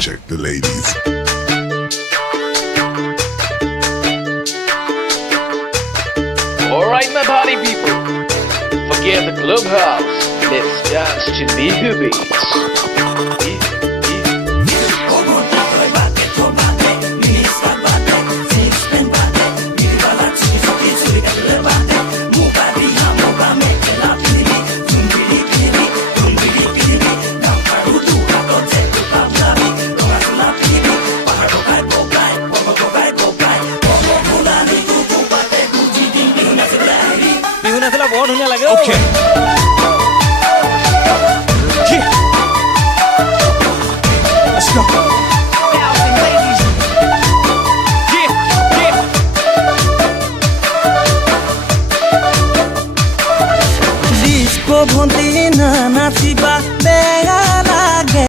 check the ladies. Alright, my party people, forget the clubhouse. Let's dance to Nihu beats. Bihu নাচিলে বৰ ধুনীয়া লাগে।